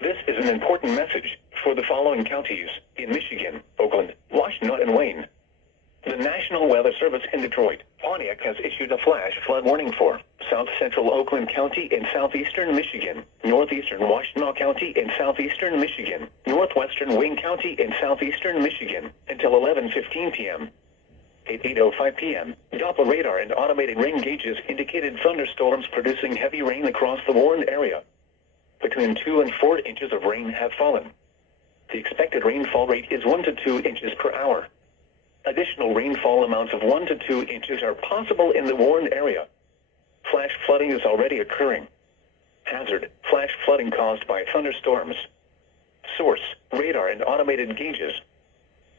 This is an important message for the following counties in Michigan, Oakland, Washtenaw, and Wayne. The National Weather Service in Detroit, Pontiac has issued a flash flood warning for south central Oakland County in southeastern Michigan, northeastern Washtenaw County in southeastern Michigan, northwestern Wayne County in southeastern Michigan until 11:15 p.m. At 8:05 p.m., Doppler radar and automated rain gauges indicated thunderstorms producing heavy rain across the warned area. Between 2 and 4 inches of rain have fallen. The expected rainfall rate is 1 to 2 inches per hour. Additional rainfall amounts of 1 to 2 inches are possible in the warned area. Flash flooding is already occurring. Hazard: flash flooding caused by thunderstorms. Source: radar and automated gauges.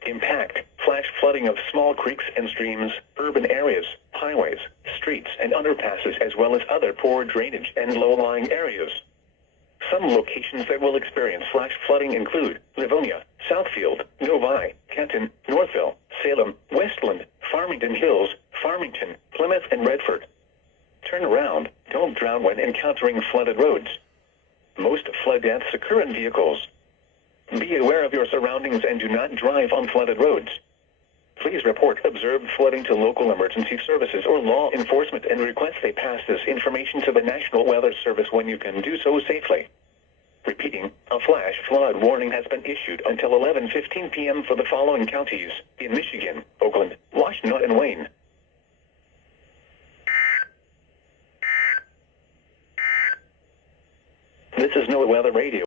Impact: flash flooding of small creeks and streams, urban areas, highways, streets and underpasses, as well as other poor drainage and low-lying areas. Some locations that will experience flash flooding include Livonia, Southfield, Novi, Canton, Northville, Salem, Westland, Farmington Hills, Farmington, Plymouth, and Redford. Turn around. Don't drown when encountering flooded roads. Most flood deaths occur in vehicles. Be aware of your surroundings and do not drive on flooded roads. Please report observed flooding to local emergency services or law enforcement and request they pass this information to the National Weather Service when you can do so safely. Repeating, a flash flood warning has been issued until 11:15 p.m. for the following counties in Michigan, Oakland, Washtenaw, and Wayne. This is NOAA Weather Radio.